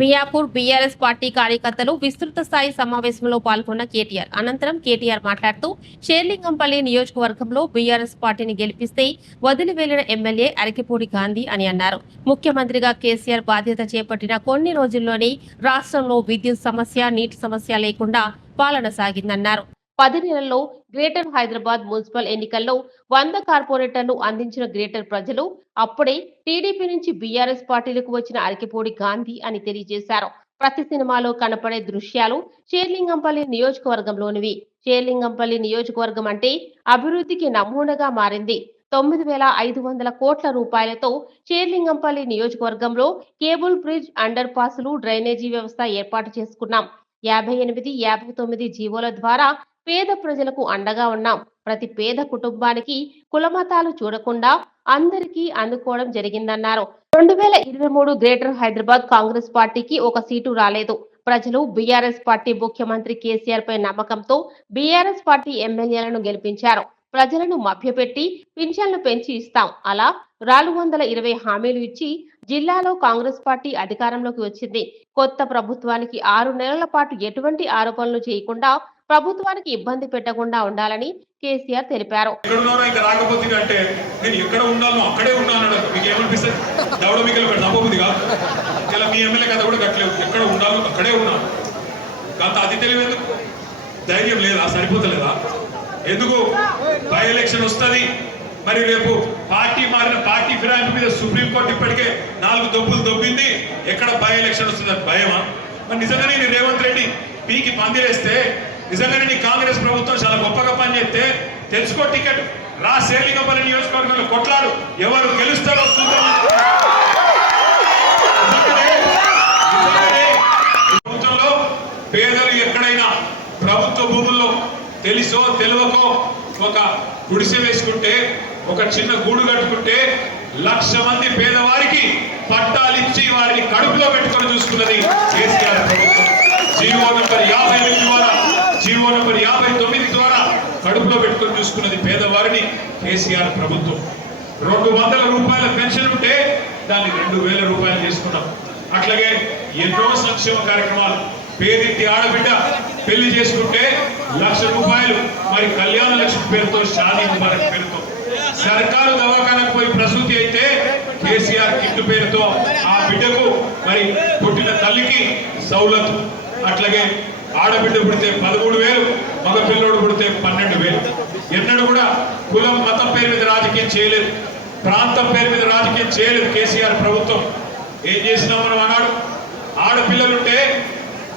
Miyapur BRS party కార్యకర్తలు విస్తృత స్థాయి సమావేశంలో పాల్గొన్న కేటీఆర్. అనంతరం కేటీఆర్ మాట్లాడుతూ షేర్లింగంపల్లి నియోజకవర్గంలో బీఆర్ఎస్ పార్టీని గెలిపిస్తే వదిలి వెళ్ళిన ఎమ్మెల్యే అరకిపూడి గాంధీ అని అన్నారు. ముఖ్యమంత్రిగా కేసీఆర్ బాధ్యత చేపట్టిన కొన్ని రోజుల్లోనే రాష్ట్రంలో విద్యుత్ సమస్య నీటి సమస్య లేకుండా పాలన సాగిందన్నారు. పది నెలల్లో గ్రేటర్ హైదరాబాద్ మున్సిపల్ ఎన్నికల్లో వంద కార్పొరేటర్లు అందించిన గ్రేటర్ ప్రజలు అప్పుడే టీడీపీ నుంచి బీఆర్ఎస్ పార్టీలకు వచ్చిన అరకిపూడి గాంధీ అని తెలియజేశారు. ప్రతి సినిమాలో కనపడే దృశ్యాలు షేర్లింగంపల్లి నియోజకవర్గంలోనివి. షేర్లింగంపల్లి నియోజకవర్గం అంటే అభివృద్ధికి నమూనాగా మారింది. తొమ్మిది వేల ఐదు వందల కోట్ల రూపాయలతో షేర్లింగంపల్లి నియోజకవర్గంలో కేబుల్ బ్రిడ్జ్ అండర్ పాసులు డ్రైనేజీ వ్యవస్థ ఏర్పాటు చేసుకున్నాం. యాభై ఎనిమిది యాభై తొమ్మిది జీవోల ద్వారా పేద ప్రజలకు అండగా ఉన్నాం. ప్రతి పేద కుటుంబానికి కులమతాలు చూడకుండా అందరికీ అందుకోవడం జరిగిందన్నారు. రెండు వేల ఇరవై మూడు గ్రేటర్ హైదరాబాద్ కాంగ్రెస్ పార్టీకి ఒక సీటు రాలేదు. ప్రజలు బీఆర్ఎస్ పార్టీ ముఖ్యమంత్రి కేసీఆర్ పై నమ్మకంతో బీఆర్ఎస్ పార్టీ ఎమ్మెల్యేలను గెలిపించారు. ప్రజలను మభ్యపెట్టి పింఛన్లు పెంచి ఇస్తాం. అలా నాలుగు వందల ఇరవై హామీలు ఇచ్చి జిల్లాలో కాంగ్రెస్ పార్టీ అధికారంలోకి వచ్చింది. కొత్త ప్రభుత్వానికి ఆరు నెలల పాటు ఎటువంటి ఆరోపణలు చేయకుండా ప్రభుత్వానికి ఇబ్బంది పెట్టకుండా ఉండాలని కేసీఆర్ తెలిపారు. ధైర్యం లేదా? సరిపోతలేదా? ఎందుకు? బై ఎలక్షన్ వస్తుంది. మరి రేపు పార్టీ మారిన పార్టీ ఫిరాయింపు మీద సుప్రీంకోర్టు ఇప్పటికే నాలుగు దొబ్బులు దొబ్బింది. ఎక్కడ బై ఎలక్షన్ వస్తుందని భయమా? మరి నిజంగానే నీ రేవంత్ రెడ్డి పీకి పందిరేస్తే నిజంగానే నీ కాంగ్రెస్ ప్రభుత్వం చాలా గొప్పగా పనిచేస్తే తెలుసుకో టికెట్. రా సేలింగపల్లి నియోజకవర్గంలో కొట్లాడు. ఎవరు గెలుస్తారో చూద్దాం. ప్రభుత్వంలో పేదలు ఎక్కడైనా ప్రభుత్వ భూముల్లో తెలుసో తెలియకో ఒక గుడిసె వేసుకుంటే ఒక చిన్న గూడు కట్టుకుంటే లక్ష మంది పేదవారికి పట్టాలిచ్చి వారిని కడుపులో పెట్టుకొని చూసుకున్నది కేసీఆర్. ప్రభుత్వం జీవో నంబర్ యాభై ఎనిమిది ద్వారా జీవో నంబర్ యాభై తొమ్మిది ద్వారా కడుపులో పెట్టుకొని చూసుకున్నది పేదవారిని కేసీఆర్ ప్రభుత్వం. రెండు వందల రూపాయల పెన్షన్ ఉంటే దాన్ని రెండు వేల రూపాయలు చేసుకున్నాం. అట్లాగే ఎన్నో సంక్షేమ కార్యక్రమాలు. పేదింటి ఆడబిడ్డ పెళ్ళి చేసుకుంటే లక్ష రూపాయలు మరి కళ్యాణ లక్ష్మి పేరుతో మనకు పెడుతాం. సర్కారు దవాఖానకు పోయి ప్రసూతి అయితే కేసీఆర్ కిట్టు పేరుతో ఆ బిడ్డకు మరి పుట్టిన తల్లికి సౌలత్. అట్లాగే ఆడబిడ్డ పుడితే పదమూడు వేలు మగ పిల్లోడు పుడితే పన్నెండు వేలు. ఎన్నడూ కూడా కులం మతం పేరు మీద రాజకీయం చేయలేదు. ప్రాంతం పేరు మీద రాజకీయం చేయలేదు కేసీఆర్ ప్రభుత్వం. ఏం చేసినాం మనం అన్నాడు? ఆడపిల్లలుంటే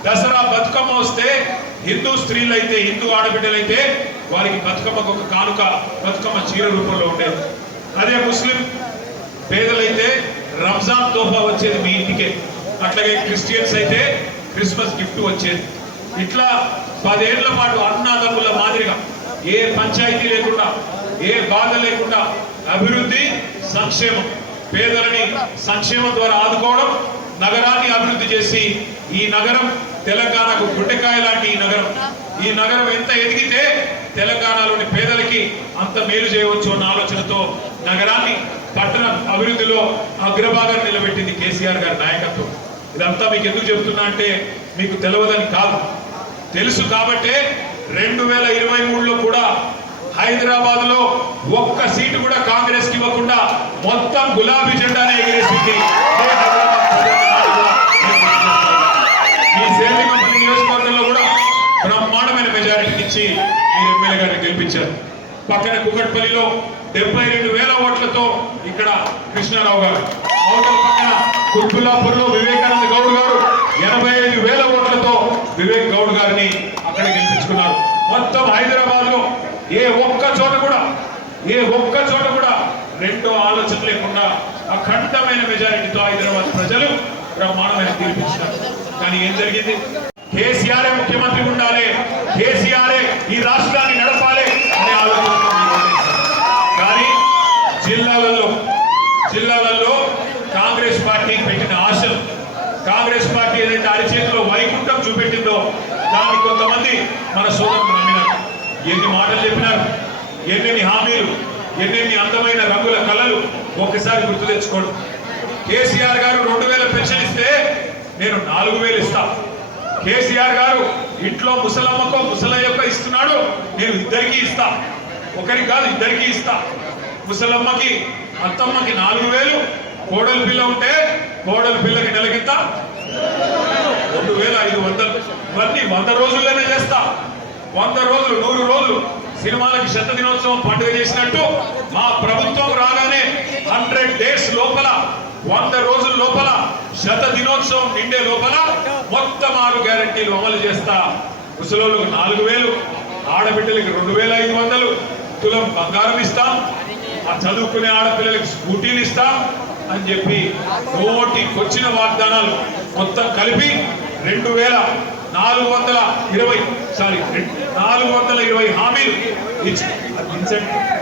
దసరా బతుకమ్మ వస్తే హిందూ స్త్రీలు అయితే హిందూ ఆడబిడ్డలైతే వారికి బతుకమ్మకు ఒక కానుక బతుకమ్మ చీర రూపంలో ఉండేది. అదే ముస్లిం పేదలైతే రంజాన్ తోఫా వచ్చేది మీ ఇంటికే. అట్లాగే క్రిస్టియన్స్ అయితే క్రిస్మస్ గిఫ్ట్ వచ్చేది. ఇట్లా పదేళ్ళ పాటు అన్నాదమ్ముల మాదిరిగా ఏ పంచాయతీ లేకుండా ఏ బాధ లేకుండా అభివృద్ధి సంక్షేమం పేదలని సంక్షేమం ద్వారా ఆదుకోవడం నగరాన్ని అభివృద్ధి చేసి ఈ నగరం తెలంగాణకు గుండెకాయ లాంటి ఈ నగరం. ఈ నగరం ఎంత ఎదిగితే తెలంగాణలోని పేదలకి అంత మేలు చేయవచ్చు అన్న ఆలోచనతో నగరాన్ని పట్టణ అభివృద్ధిలో అగ్రభాగం నిలబెట్టింది కేసీఆర్ గారి నాయకత్వం. ఇదంతా మీకు ఎందుకు చెప్తున్నా అంటే మీకు తెలియదని కాదు. తెలుసు కాబట్టే రెండు వేల ఇరవై మూడులో కూడా హైదరాబాద్లో ఒక్క సీటు కూడా కాంగ్రెస్కి ఇవ్వకుండా మొత్తం గులాబీ జెండానే ఎగిరేసింది. ఇచ్చి మీరు ఎమ్మెల్యే గారిని గెలిపించారు. పక్కన కుకట్పల్లిలో డెబ్బై రెండు వేల ఓట్లతో ఇక్కడ కృష్ణారావు గారు. అవతల పక్కన కుత్బుల్లాపూర్లో వివేకానంద గౌడ్ గారు. ఎనభై ఐదు వేల ఓట్లతో వివేక్ గౌడ్ గారిని అక్కడ గెలిపించుకున్నారు. మొత్తం హైదరాబాద్లో ఏ ఒక్క చోట కూడా ఏ ఒక్క చోట కూడా రెండో ఆలోచన లేకుండా అఖండమైన మెజారిటీతో హైదరాబాద్ ప్రజలు బ్రహ్మాండమైన తీర్పిచ్చినారు కానీ ఏం జరిగింది? కేసీఆర్ ముఖ్యమంత్రి ఉండాలి. కేసీఆర్ ఈ రాష్ట్రాన్ని నడపాలి అనే ఆలోచన కానీ జిల్లాలలో జిల్లాలలో కాంగ్రెస్ పార్టీ పెట్టిన ఆశలు కాంగ్రెస్ పార్టీ ఏదైతే అరిచేతిలో వైకుంఠం చూపెట్టిందో దాన్ని కొంతమంది మన సోదరులు నమ్మినారు. ఎన్ని మాటలు చెప్పినారు ఎన్నెన్ని హామీలు ఎన్నెన్ని అందమైన రంగుల కళలు ఒక్కసారి గుర్తు తెచ్చుకోండి. కేసీఆర్ గారు రెండు వేల పెన్షన్ ఇస్తే నేను నాలుగు వేలు ఇస్తాను కేసీఆర్ గారు ఇంట్లో ముసలమ్మకో ముసలయ్యకో ఇస్తున్నాడు నేను ఇద్దరికి ఇస్తా. ఒకరికి కాదు ఇద్దరికి ఇస్తా. ముసలమ్మకి అత్తమ్మకి నాలుగు వేలు కోడలి పిల్ల ఉంటే కోడలి పిల్లకి నెలకింత. రెండు వేల ఐదు వందలు ఇవన్నీ వంద రోజుల్లోనే చేస్తా. వంద రోజులు నూరు రోజులు సినిమాలకి శత దినోత్సవం పండుగ చేసినట్టు మా ప్రభుత్వం రాగానే హండ్రెడ్ డేస్ లోపల వంద రోజుల లోపల శత దినోత్సవం నిండే లోపల మొత్తం ఆరు గ్యారంటీలు అమలు చేస్తా. ముసలోళ్ళకు నాలుగు వేలు ఆడబిడ్డలకి రెండు వేల ఐదు వందలు తులం బంగారం ఇస్తాం ఆ చదువుకునే ఆడపిల్లలకి స్కూటీలు ఇస్తాం అని చెప్పి నోటికొచ్చిన వాగ్దానాలు మొత్తం కలిపి రెండు వేల నాలుగు వందల ఇరవై సారీ నాలుగు వందల ఇరవై హామీలు ఇచ్చి.